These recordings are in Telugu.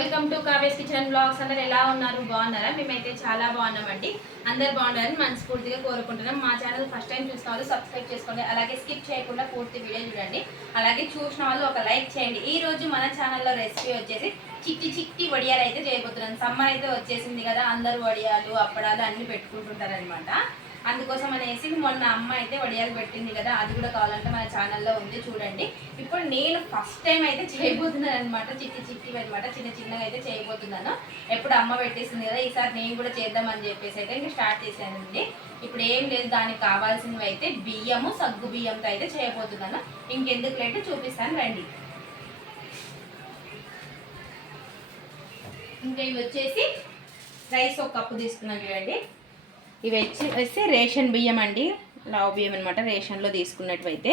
Welcome to Kavya's kitchen blogs. అందరు ఎలా ఉన్నారు? బాగున్నారా? మేమైతే చాలా బాగున్నామండి. అందరు బాగున్నారని మనస్ఫూర్తిగా కోరుకుంటున్నాం. మా ఛానల్ ఫస్ట్ టైం చూసిన వాళ్ళు సబ్స్క్రైబ్ చేసుకోండి. అలాగే స్కిప్ చేయకుండా పూర్తి వీడియో చూడండి. అలాగే చూసిన వాళ్ళు ఒక లైక్ చేయండి. ఈ రోజు మన ఛానల్లో రెసిపీ వచ్చేసి చిట్టి చిట్టి వడియాలు అయితే చేయబోతున్నాను సమ్మర్ అయితే వచ్చేసింది కదా. అందరు వడియాలు అప్పడాలు అన్ని పెట్టుకుంటుంటారనమాట అందుకోసం అనేసి మొన్న అమ్మ అయితే వడియాలు పెట్టింది కదా అది కూడా కావాలంటే మన ఛానల్లో ఉంది చూడండి. ఇప్పుడు నేను ఫస్ట్ టైం అయితే చేయబోతున్నాను అనమాట చిట్టి చిట్టి అనమాట చిన్న చిన్నగా అయితే చేయబోతున్నాను. ఎప్పుడు అమ్మ పెట్టేసింది కదా ఈసారి నేను కూడా చేద్దామని చెప్పేసి అయితే ఇంకా స్టార్ట్ చేశానండి. ఇప్పుడు ఏం లేదు దానికి కావాల్సినవి అయితే బియ్యము సగ్గు బియ్యంతో అయితే చేయబోతున్నాను. ఇంకెందుకు లేట్ చూపిస్తాను రండి. ఇంకా ఇవి వచ్చేసి రైస్ ఒక కప్పు తీసుకున్నాను చూడండి. ఇవి వచ్చి వచ్చి రేషన్ బియ్యం అండి. లావు బియ్యం అనమాట రేషన్లో తీసుకున్నట్టువైతే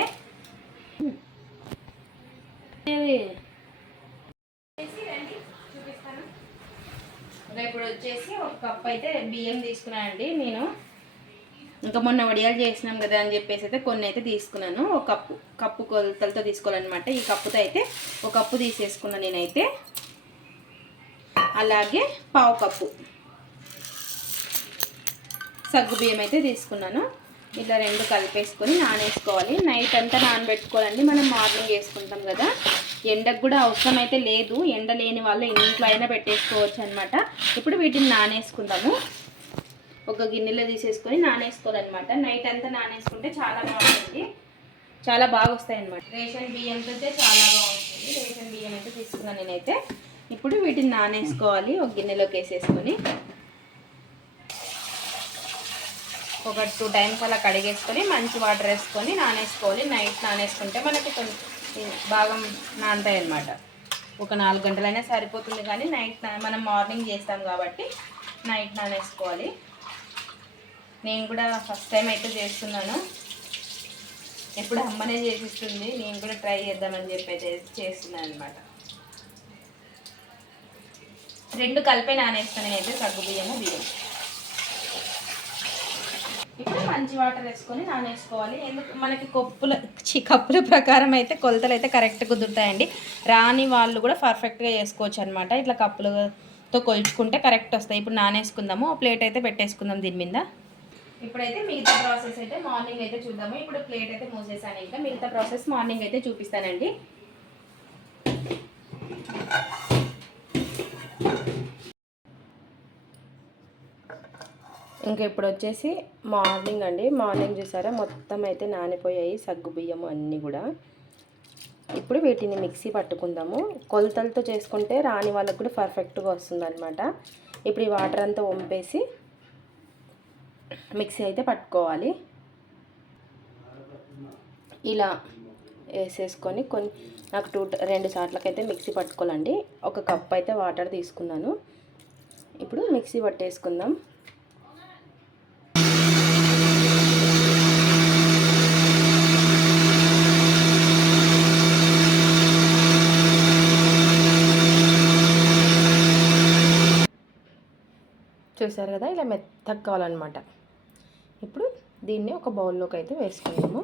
ఇప్పుడు వచ్చేసి ఒక కప్ అయితే బియ్యం తీసుకున్నానండి నేను. ఇంకా మొన్న వడియాలు చేసినాం కదా అని చెప్పేసి అయితే కొన్ని అయితే తీసుకున్నాను. ఒక కప్పు కప్పు కొలతలతో తీసుకోవాలన్నమాట. ఈ కప్పుతో అయితే ఒక కప్పు తీసేసుకున్నాను నేనైతే. అలాగే పావు కప్పు. సగ్గు బియ్యం అయితే తీసుకున్నాను. ఇట్లా రెండు కలిపేసుకొని నానేసుకోవాలి. నైట్ అంతా నానబెట్టుకోవాలండి. మనం మార్నింగ్ వేసుకుంటాం కదా. ఎండకు కూడా అవసరం అయితే లేదు. ఎండ లేని వాళ్ళు ఇంట్లో అయినా పెట్టేసుకోవచ్చు అనమాట ఇప్పుడు వీటిని నానేసుకుందాము. ఒక గిన్నెలో తీసేసుకొని నానేసుకోవాలన్నమాట. నైట్ అంతా నానేసుకుంటే చాలా బాగుంటుంది. చాలా బాగా వస్తాయి అనమాట రేషన్ బియ్యంతో అయితే చాలా బాగుంటుంది. రేషన్ బియ్యం అయితే తీసుకున్నాను నేనైతే. ఇప్పుడు వీటిని నానేసుకోవాలి. ఒక గిన్నెలోకి వేసేసుకొని. ఒక టూ టైమ్స్ అలా కడిగేసుకొని మంచి వాటర్ వేసుకొని నానేసుకోవాలి. నైట్ నానేసుకుంటే మనకి కొంచెం బాగా నానతాయి అనమాట ఒక నాలుగు గంటలైనా సరిపోతుంది కానీ నైట్ మనం మార్నింగ్ చేస్తాం కాబట్టి నైట్ నానేసుకోవాలి. నేను కూడా ఫస్ట్ టైం అయితే చేస్తున్నాను. ఎప్పుడు అమ్మనే చేసిస్తుంది. నేను కూడా ట్రై చేద్దామని చెప్పి అయితే చేస్తున్నాను అనమాట రెండు కలిపే నానేస్తాను నేనైతే సగ్గు బియ్యము. బియ్యం ఇప్పుడు మంచి వాటర్ వేసుకొని నానేసుకోవాలి. ఎందుకు? మనకి కప్పుల చి కప్పుల ప్రకారం అయితే కొలతలు అయితే కరెక్ట్ కుదురుతాయండి. రాని వాళ్ళు కూడా పర్ఫెక్ట్గా చేసుకోవచ్చు అనమాట ఇట్లా కప్పులతో కొలుచుకుంటే కరెక్ట్ వస్తాయి. ఇప్పుడు నానేసుకుందాము. ఆ ప్లేట్ అయితే పెట్టేసుకుందాం దీని మీద. ఇప్పుడైతే మిగతా ప్రాసెస్ అయితే మార్నింగ్ అయితే చూద్దాము. ఇప్పుడు ప్లేట్ అయితే మూసేసాను. ఇంకా మిగతా ప్రాసెస్ మార్నింగ్ అయితే చూపిస్తానండి. ఇంకా ఇప్పుడు వచ్చేసి మార్నింగ్ అండి. మార్నింగ్ చూసారా? మొత్తం అయితే నానిపోయాయి సగ్గు బియ్యము అన్నీ కూడా. ఇప్పుడు వీటిని మిక్సీ పట్టుకుందాము. కొలతలతో చేసుకుంటే రాని వాళ్ళకు కూడా పర్ఫెక్ట్గా వస్తుందన్నమాట. ఇప్పుడు ఈ వాటర్ అంతా వంపేసి మిక్సీ అయితే పట్టుకోవాలి. ఇలా వేసేసుకొని కొన్ని నాకు టూ రెండు సార్లకైతే మిక్సీ పట్టుకోవాలండి. ఒక కప్ అయితే వాటర్ తీసుకున్నాను. ఇప్పుడు మిక్సీ పట్టేసుకుందాం. చూసారు కదా ఇలా మెత్తగా కావాలన్నమాట. ఇప్పుడు దీన్ని ఒక బౌల్లోకి అయితే వేసుకున్నాము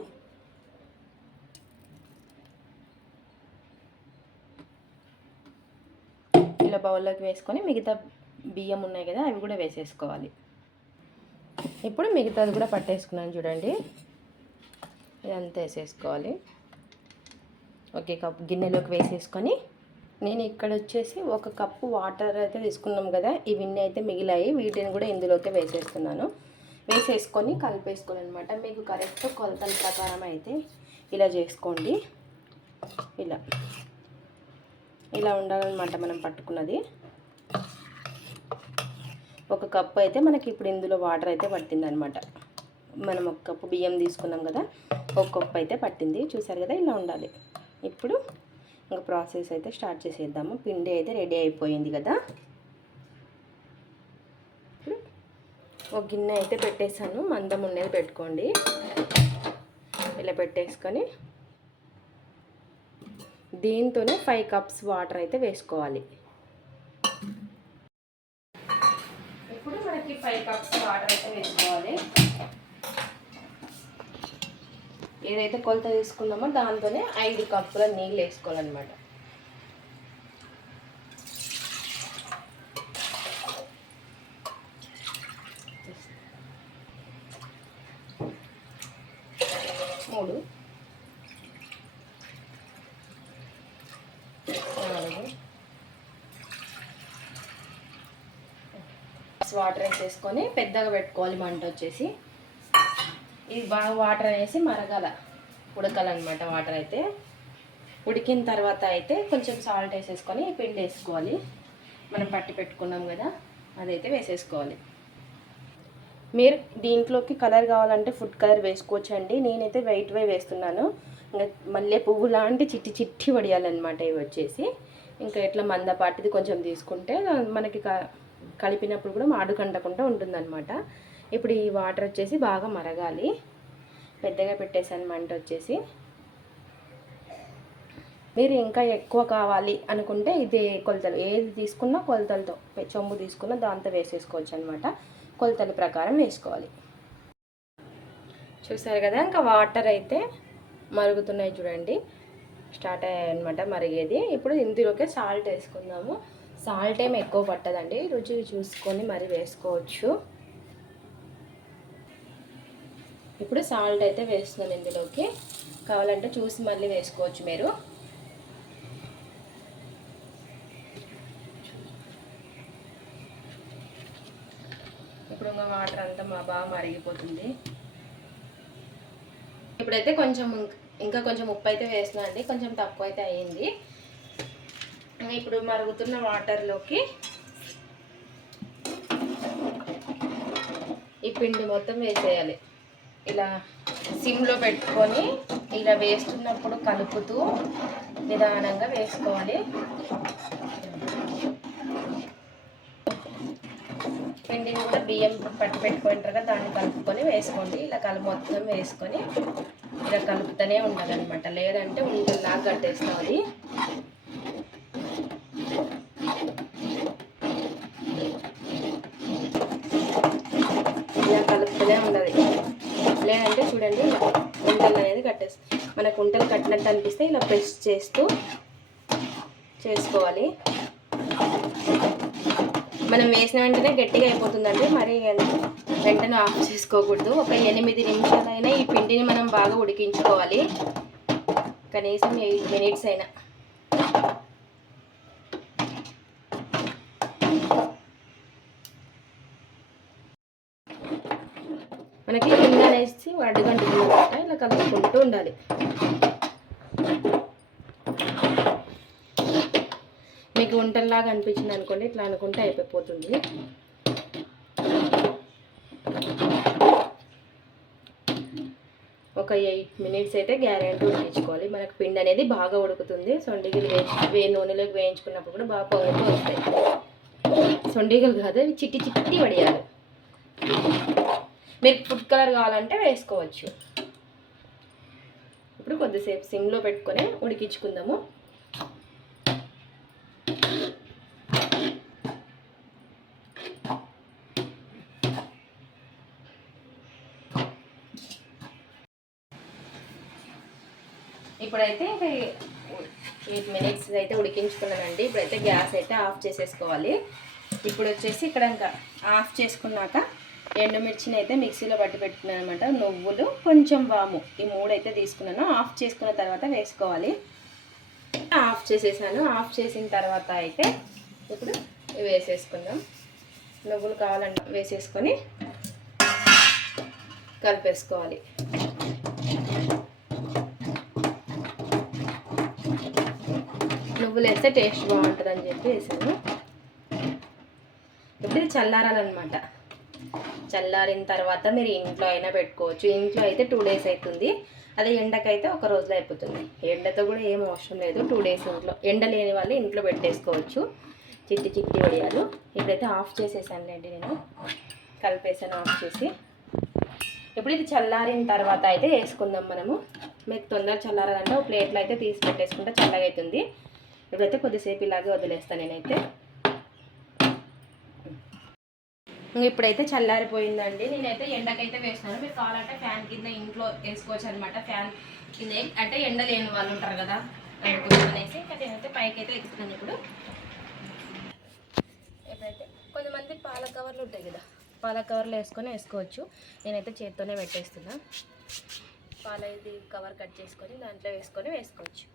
ఇలా బౌల్లోకి వేసుకొని మిగతా బియ్యం ఉన్నాయి కదా అవి కూడా వేసేసుకోవాలి. ఇప్పుడు మిగతాది కూడా పట్టేసుకున్నాను చూడండి. ఇదంతా వేసేసుకోవాలి. ఓకే కప్ గిన్నెలోకి వేసేసుకొని నేను ఇక్కడ వచ్చేసి ఒక కప్పు వాటర్ అయితే తీసుకున్నాం కదా ఇవన్నీ అయితే మిగిలాయి. వీటిని కూడా ఇందులోకి వేసేస్తున్నాను. వేసేసుకొని కలిపేసుకోవాలి అనమాట మీకు కరెక్ట్ కొలతల ప్రకారం అయితే ఇలా చేసుకోండి. ఇలా. ఇలా ఉండాలన్నమాట మనం పట్టుకున్నది. ఒక కప్పు అయితే మనకి ఇప్పుడు ఇందులో వాటర్ అయితే పట్టింది అనమాట మనం ఒక కప్పు బియ్యం తీసుకున్నాం కదా ఒక కప్పు అయితే పట్టింది. చూసారు కదా ఇలా ఉండాలి. ఇప్పుడు ఇంకా ప్రాసెస్ అయితే స్టార్ట్ చేసేద్దాము. పిండి అయితే రెడీ అయిపోయింది కదా. ఒక గిన్నె అయితే పెట్టేశాను. మందం ఉండేది పెట్టుకోండి. ఇలా పెట్టేసుకొని దీంతోనే ఫైవ్ కప్స్ వాటర్ అయితే వేసుకోవాలి. ఇప్పుడు మనకి ఫైవ్ కప్స్ వాటర్ అయితే వేసుకోవాలి. ఏదైతే కొలత తీసుకున్నామో దాంతోనే ఐదు కప్పుల నీళ్ళు వేసుకోవాలన్నమాట. మూడు. వాటర్ వేసేసుకొని పెద్దగా పెట్టుకోవాలి మంట వచ్చేసి. ఇది బాగా వాటర్ వేసి మరగాల. ఉడకాలన్నమాట వాటర్ అయితే. ఉడికిన తర్వాత అయితే కొంచెం సాల్ట్ వేసేసుకొని పిండి వేసుకోవాలి. మనం పట్టి పెట్టుకున్నాం కదా అదైతే వేసేసుకోవాలి. మీరు దీంట్లోకి కలర్ కావాలంటే ఫుడ్ కలర్ వేసుకోవచ్చండి. నేనైతే వైట్ వే వేస్తున్నాను. ఇంకా మళ్ళీ పువ్వు లాంటి చిట్టి చిట్టి వడియాలన్నమాట ఇవి వచ్చేసి. ఇంకా ఇట్లా మందపాటిది కొంచెం తీసుకుంటే మనకి క- కలిపినప్పుడు కూడా మాడు కండకుండా ఉంటుందన్నమాట. ఇప్పుడు ఈ వాటర్ వచ్చేసి బాగా మరగాలి. పెద్దగా పెట్టేసాను మంట వచ్చేసి. మీరు ఇంకా ఎక్కువ కావాలి అనుకుంటే ఇదే కొలతలు. ఏది తీసుకున్నా కొలతలతో పె- చెంబు తీసుకున్నా దాంతో వేసేసుకోవచ్చు అనమాట కొలతల ప్రకారం వేసుకోవాలి. చూసారు కదా ఇంకా వాటర్ అయితే మరుగుతున్నాయి చూడండి. స్టార్ట్ అయ్యాయి అనమాట మరిగేది. ఇప్పుడు ఇందులోకే సాల్ట్ వేసుకుందాము. సాల్ట్ ఏమి ఎక్కువ పట్టదండి. రుచి చూసుకొని మరి వేసుకోవచ్చు. ఇప్పుడు సాల్ట్ అయితే వేస్తున్నాను ఇందులోకి. కావాలంటే చూసి మళ్ళీ వేసుకోవచ్చు మీరు. ఇప్పుడు ఇంకా వాటర్ అంతా మా బాగా మరిగిపోతుంది. ఇప్పుడైతే కొంచెం ఇంకా కొంచెం ఉప్పు అయితే వేస్తున్నా అండి. కొంచెం తక్కువ అయితే అయ్యింది. ఇప్పుడు మరుగుతున్న వాటర్లోకి ఈ పిండి మొత్తం వేసేయాలి. ఇలా సిమ్లో పెట్టుకొని ఇలా వేస్తున్నప్పుడు కలుపుతూ నిదానంగా వేసుకోవాలి. పిండిని కూడా బియ్యం పట్టి పెట్టుకుంటారు కదా దాన్ని కలుపుకొని వేసుకోండి. ఇలా కలుపు మొత్తం వేసుకొని ఇలా కలుపుతూనే ఉండాలన్నమాట. లేదంటే ఉండేలాగా కట్టేస్తుంది అది ఇలా కలుపుతూనే ఉండాలి లేదంటే చూడండి ఇలా ఉంటలు అనేది కట్టేస్తాం మనకు ఉంటలు అనిపిస్తే ఇలా ప్రెస్ చేస్తూ చేసుకోవాలి. మనం వేసిన వెంటనే గట్టిగా అయిపోతుందండి. మరి వెంటనే ఆఫ్ చేసుకోకూడదు. ఒక ఎనిమిది నిమిషాలైనా ఈ పిండిని మనం బాగా ఉడికించుకోవాలి. కనీసం ఎయిట్ మినిట్స్ అయినా. మనకి పిండి అనేసి అడ్డుగంటుకుంటా ఇలా కలుపుకుంటూ ఉండాలి. గుంటల్లాగా వంటల్లాగా అనిపించింది అనుకోండి ఇట్లా అనుకుంటే అయిపోతుంది ఒక ఎయిట్ మినిట్స్ అయితే గ్యారెంటీ ఉడికించుకోవాలి మనకు పిండి అనేది బాగా ఉడుకుతుంది. సొండిగిలు వేయించి వే నూనెలోకి వేయించుకున్నప్పుడు కూడా బాగా పొంగుతూ వస్తాయి. సొండిగలు కాదు అవి చిట్టి చిట్టి పడేయాలి మీరు ఫుడ్ కలర్ కావాలంటే వేసుకోవచ్చు. ఇప్పుడు కొద్దిసేపు సిమ్లో పెట్టుకొని ఉడికించుకుందాము. ఇప్పుడైతే ఎయిట్ మినిట్స్ అయితే ఉడికించుకున్నానండి. ఇప్పుడైతే గ్యాస్ అయితే ఆఫ్ చేసేసుకోవాలి. ఇప్పుడు వచ్చేసి ఇక్కడ ఇంకా ఆఫ్ చేసుకున్నాక ఎండుమిర్చిని అయితే మిక్సీలో పట్టి పెట్టుకున్నాను అనమాట నువ్వులు కొంచెం వాము ఈ మూడు అయితే తీసుకున్నాను. ఆఫ్ చేసుకున్న తర్వాత వేసుకోవాలి. ఆఫ్ చేసేసాను. ఆఫ్ చేసిన తర్వాత అయితే ఇప్పుడు వేసేసుకుందాం. నువ్వులు కావాలంటే వేసేసుకొని కలిపేసుకోవాలి. నువ్వులు వేస్తే టేస్ట్ బాగుంటుంది అని చెప్పి వేసాను. ఇప్పుడు ఇది చల్లారాలన్నమాట. చల్లారిన తర్వాత మీరు ఇంట్లో అయినా పెట్టుకోవచ్చు. ఇంట్లో అయితే టూ డేస్ అవుతుంది అదే ఎండకైతే ఒక రోజులో అయిపోతుంది. ఎండతో కూడా ఏం అవసరం లేదు. టూ డేస్ ఇంట్లో. ఎండ లేని వాళ్ళు ఇంట్లో పెట్టేసుకోవచ్చు. చిట్టి చిట్టి వడియాలు. ఇప్పుడైతే ఆఫ్ చేసేసానులేండి నేను. కలిపేసాను ఆఫ్ చేసి. ఇప్పుడు ఇది చల్లారిన తర్వాత అయితే వేసుకుందాం మనము. మీకు తొందర చల్లారాలంటే ఒక ప్లేట్లో అయితే తీసి పెట్టేసుకుంటే చల్లగా అవుతుంది ఇవైతే కొద్దిసేపు ఇలాగే వదిలేస్తాను నేనైతే. ఇప్పుడైతే చల్లారిపోయిందండి. నేనైతే ఎండకైతే వేసినాను మీరు కావాలంటే ఫ్యాన్ కింద ఇంట్లో వేసుకోవచ్చు అనమాట ఫ్యాన్ కింద అంటే ఎండ లేని వాళ్ళు ఉంటారు కదా అందుకోసం అనేసి. నేనైతే పైకి అయితే ఎక్కుతున్నాను ఇప్పుడు. ఎప్పుడైతే కొంతమంది పాల కవర్లు ఉంటాయి కదా పాల కవర్లు వేసుకొని వేసుకోవచ్చు. నేనైతే చేత్తోనే పెట్టేస్తున్నా. పాల ఇది కవర్ కట్ చేసుకొని దాంట్లో వేసుకొని వేసుకోవచ్చు.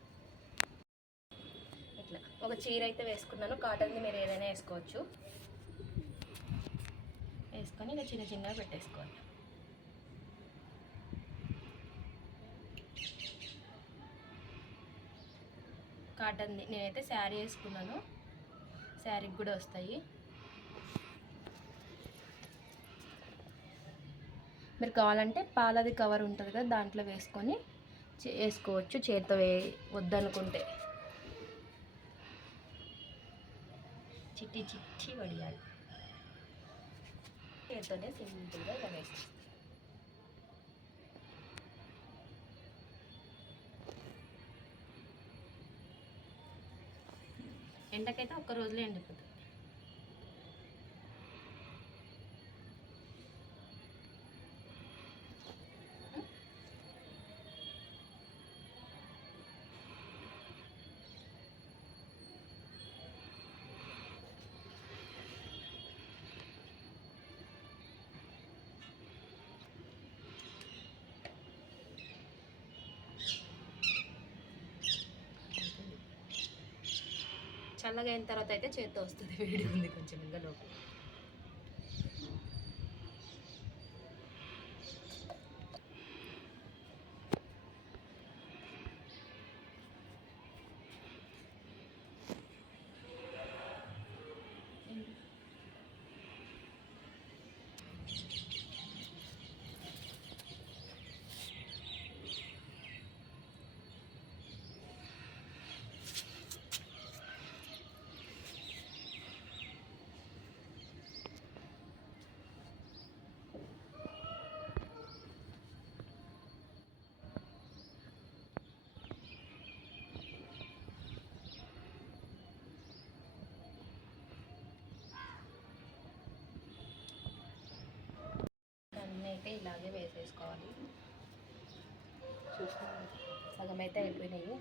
ఒక చీర అయితే వేసుకున్నాను. కాటన్ది మీరు ఏదైనా వేసుకోవచ్చు. వేసుకొని ఇలా చిన్న చిన్నగా పెట్టేసుకోవాలి. కాటన్ది నేనైతే శారీ వేసుకున్నాను. శారీకి కూడా వస్తాయి. మీరు కావాలంటే పాలది కవర్ ఉంటుంది కదా దాంట్లో వేసుకొని చే- వేసుకోవచ్చు. చేతితో వద్దనుకుంటే. చిట్టి చిట్టి వడియాలి. చేతితోనే సింపుల్గా ఇలా వేసేస్తాం ఎండకైతే ఒక్క రోజులో ఎండిపోతుంది చల్లగా అయిన తర్వాత అయితే చేత్తో వస్తుంది వేడి ఉంది కొంచెం ఇంకా లోపల అన్నీ అయితే ఇలాగే వేసేసుకోవాలి సగం అయితే అయిపోయినాయి.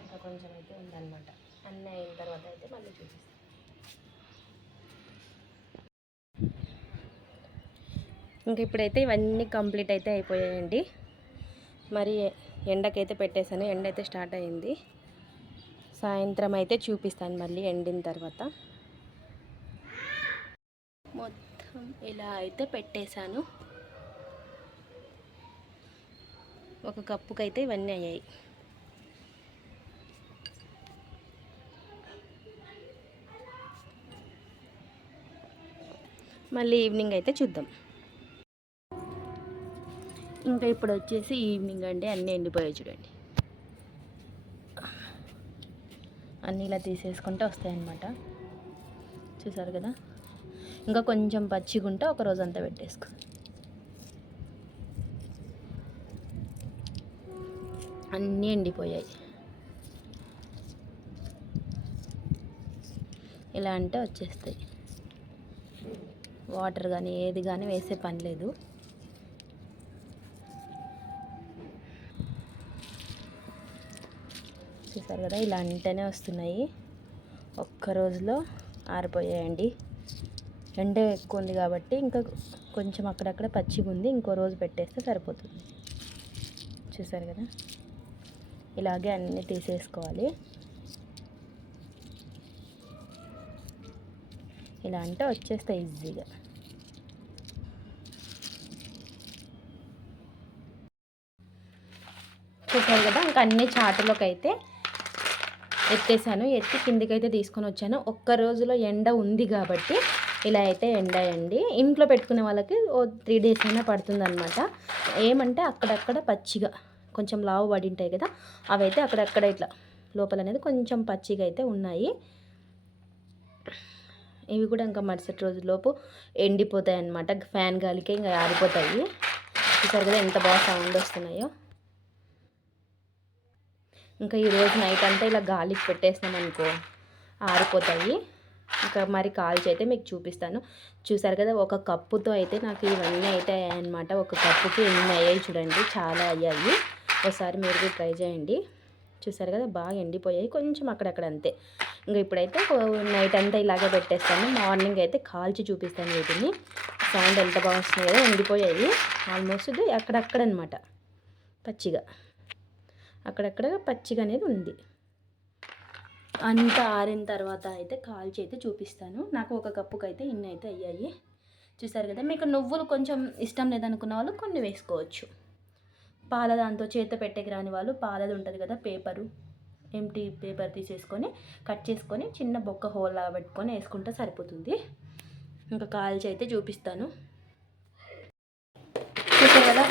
ఇంకా కొంచెం అయితే ఉందన్నమాట. అన్నీ అయిన తర్వాత అయితే మళ్ళీ చూపిస్తాను ఇంకా ఇప్పుడైతే ఇవన్నీ కంప్లీట్ అయితే అయిపోయాయండి. మరి ఎండకైతే పెట్టేశాను. ఎండ అయితే స్టార్ట్ అయింది. సాయంత్రం అయితే చూపిస్తాను మళ్ళీ ఎండిన తర్వాత. మొత్తం ఇలా అయితే పెట్టేశాను. ఒక కప్పుకైతే ఇవన్నీ అయ్యాయి. మళ్ళీ ఈవినింగ్ అయితే చూద్దాం. ఇంకా ఇప్పుడు వచ్చేసి ఈవినింగ్ అండి అన్నీ ఎండిపోయాయి చూడండి. అన్నీ ఇలా తీసేసుకుంటే వస్తాయన్నమాట. చూసారు కదా? ఇంకా కొంచెం పచ్చిగుంటే ఒక రోజు అంతా పెట్టేసుకో. అన్నీ ఎండిపోయాయి. ఇలా అంటే వచ్చేస్తాయి. వాటర్ కానీ ఏది కానీ వేసే పని లేదు. చూసారు కదా ఇలా అంటేనే వస్తున్నాయి. ఒక్క రోజులో ఆరిపోయాయండి. ఎండ ఎక్కువ ఉంది కాబట్టి ఇంకా కొంచెం అక్కడక్కడ పచ్చిగా ఉంది ఇంకో రోజు పెట్టేస్తే సరిపోతుంది. చూసారు కదా? ఇలాగే అన్నీ తీసేసుకోవాలి. ఇలా అంటే వచ్చేస్తాయి ఈజీగా. చూసారు కదా ఇంకా అన్ని చాటులోకి అయితే ఎత్తేసాను. ఎత్తి కిందికైతే తీసుకొని వచ్చాను. ఒక్క రోజులో ఎండ ఉంది కాబట్టి ఇలా అయితే ఎండాయండి. ఇంట్లో పెట్టుకునే వాళ్ళకి ఓ త్రీ డేస్ అయినా పడుతుంది ఏమంటే అక్కడక్కడ పచ్చిగా. కొంచెం లావు పడి ఉంటాయి కదా అవైతే అక్కడక్కడ ఇట్లా లోపల అనేది కొంచెం పచ్చిగా అయితే ఉన్నాయి. ఇవి కూడా ఇంకా మరుసటి రోజులోపు ఎండిపోతాయి అన్నమాట ఫ్యాన్ గాలికి ఇంకా ఆరిపోతాయి. చూసారు కదా ఎంత బాగా సౌండ్ వస్తున్నాయో. ఇంకా ఈరోజు నైట్ అంతా ఇలా గాలికి పెట్టేసినాం అనుకో ఆరిపోతాయి. ఇంకా మరి కాల్చి అయితే మీకు చూపిస్తాను. చూసారు కదా ఒక కప్పుతో అయితే నాకు ఇవన్నీ అయితే అయ్యాయన్నమాట ఒక కప్పుకి ఎన్ని అయ్యాయి చూడండి. చాలా అయ్యాయి. ఒకసారి మీరు కూడా ట్రై చేయండి. చూసారు కదా బాగా ఎండిపోయాయి. కొంచెం అక్కడక్కడ అంతే. ఇంకా ఇప్పుడైతే నైట్ అంతా ఇలాగే పెట్టేస్తాను. మార్నింగ్ అయితే కాల్చి చూపిస్తాను వీటిని. సౌండ్ ఎంత బాగా వస్తుంది కదా ఎండిపోయాయి. ఆల్మోస్ట్ అక్కడక్కడ అనమాట పచ్చిగా. అక్కడక్కడ పచ్చిగా అనేది ఉంది. అంతా ఆరిన తర్వాత అయితే కాల్చి అయితే చూపిస్తాను. నాకు ఒక కప్పుకి అయితే ఇన్ని అయితే అయ్యాయి. చూసారు కదా మీకు నువ్వులు కొంచెం ఇష్టం లేదనుకున్న వాళ్ళు కొన్ని వేసుకోవచ్చు. పాల దాంతో చేత పెట్టేకి రాని వాళ్ళు పాలది ఉంటుంది కదా పేపరు ఎంటీ పేపర్ తీసేసుకొని కట్ చేసుకొని చిన్న బొక్క హోల్ లాగా పెట్టుకొని వేసుకుంటే సరిపోతుంది. ఇంకా కాల్చి అయితే చూపిస్తాను. చూసారు కదా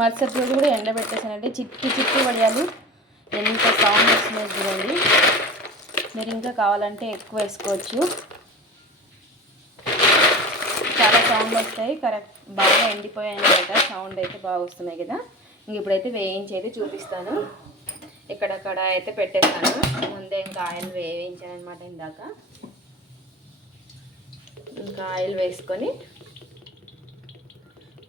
మరుసటి రోజు కూడా ఎండబెట్టేసానంటే చిక్కి చిక్కి వడియాలు. ఎంత సౌండ్ వస్తున్నాయి చూడండి. మీరు ఇంకా కావాలంటే ఎక్కువ వేసుకోవచ్చు. చాలా సౌండ్ వస్తాయి కరెక్ట్ బాగా ఎండిపోయాయి కదా సౌండ్ అయితే బాగా వస్తున్నాయి కదా. ఇంక ఇప్పుడైతే వేయించి అయితే చూపిస్తాను. ఇక్కడక్కడ అయితే పెట్టేస్తాను. ముందే ఇంకా ఆయిల్ వేయించాను అనమాట ఇందాక. ఇంకా ఆయిల్ వేసుకొని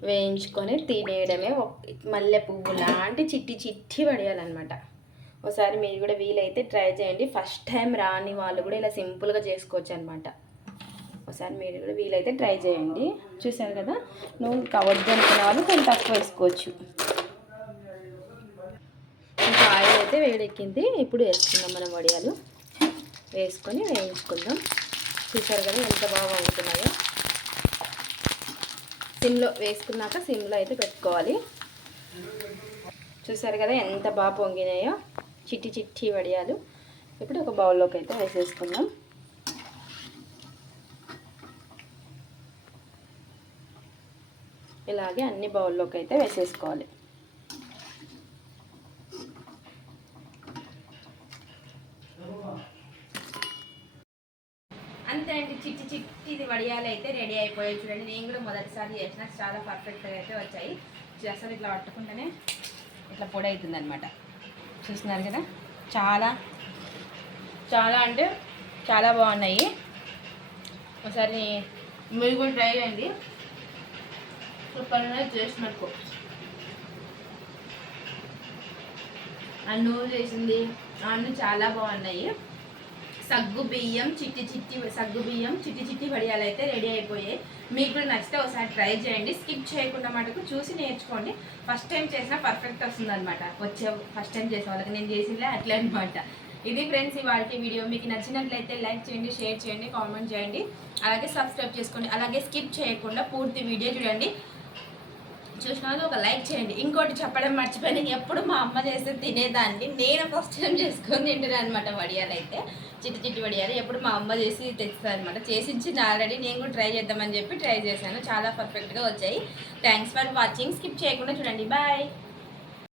వేయించుకొని తినేయడమే ఒక- మల్లె పువ్వు లాంటి చిట్టి చిట్టి పడేయాలన్నమాట ఒకసారి మీరు కూడా వీలైతే ట్రై చేయండి. ఫస్ట్ టైం రాని వాళ్ళు కూడా ఇలా సింపుల్గా చేసుకోవచ్చు అనమాట ఒకసారి మీరు కూడా వీలైతే ట్రై చేయండి. చూసారు కదా? నువ్వు కవర్ దొరికిన వాళ్ళు కొంచెం తక్కువ వేసుకోవచ్చు ఇంకా ఆయిల్ అయితే వేడెక్కింది. ఇప్పుడు వేసుకుందాం మనం వడియాలు. వేసుకొని వేయించుకుందాం. చూసారు కదా ఎంత బాగా అవుతున్నాయో సిమ్లో వేసుకున్నాక సిమ్లో అయితే పెట్టుకోవాలి. చూసారు కదా ఎంత బాగా పొంగినాయో. చిట్టి చిట్టి వడియాలు. ఇప్పుడు ఒక బౌల్లోకి అయితే వేసేసుకుందాం. ఇలాగే అన్ని బౌల్లోకి అయితే వేసేసుకోవాలి. అంతే అండి. చిట్టి చిట్టి ఇది వడియాలు అయితే రెడీ అయిపోయాయి. చూడండి నేను కూడా మొదటిసారి చేసిన. చాలా పర్ఫెక్ట్గా అయితే వచ్చాయి. అసలు ఇట్లా పట్టుకుంటేనే ఇట్లా పొడి అవుతుంది అనమాట చూస్తున్నారు కదా? చాలా చాలా అంటే చాలా బాగున్నాయి. ఒకసారి మీరు కూడా ట్రై చేయండి. సూపర్ చేసినట్టు అన్ను చేసింది. అన్ను చాలా బాగున్నాయి. సగ్గు బియ్యం చిట్టి చిట్టి సగ్గు బియ్యం చిట్టి చిట్టి వడియాలు అయితే రెడీ అయిపోయాయి. మీకు కూడా నచ్చితే ఒకసారి ట్రై చేయండి. స్కిప్ చేయకుండా మటుకు చూసి నేర్చుకోండి. ఫస్ట్ టైం చేసినా పర్ఫెక్ట్ వస్తుంది అనమాట వచ్చే ఫస్ట్ టైం చేసే వాళ్ళకి నేను చేసిందే అట్లే అనమాట ఇది ఫ్రెండ్స్ ఇవాళ వీడియో. మీకు నచ్చినట్లయితే లైక్ చేయండి షేర్ చేయండి కామెంట్ చేయండి. అలాగే సబ్స్క్రైబ్ చేసుకోండి. అలాగే స్కిప్ చేయకుండా పూర్తి వీడియో చూడండి. చూసిన వాళ్ళు ఒక లైక్ చేయండి. ఇంకోటి చెప్పడం మర్చిపోయిన ఎప్పుడు మా అమ్మ చేస్తే తినేదాన్ని. నేను ఫస్ట్ టైం చేసుకొని తింటాను అనమాట వడియాలు అయితే. చిట్టి చిట్టి వడియాలు. ఎప్పుడు మా అమ్మ చేసి తెస్తుంది అనమాట ఆల్రెడీ నేను కూడా ట్రై చేద్దామని చెప్పి ట్రై చేశాను. చాలా పర్ఫెక్ట్గా వచ్చాయి. థ్యాంక్స్ ఫర్ వాచింగ్ స్కిప్ చేయకుండా చూడండి. బాయ్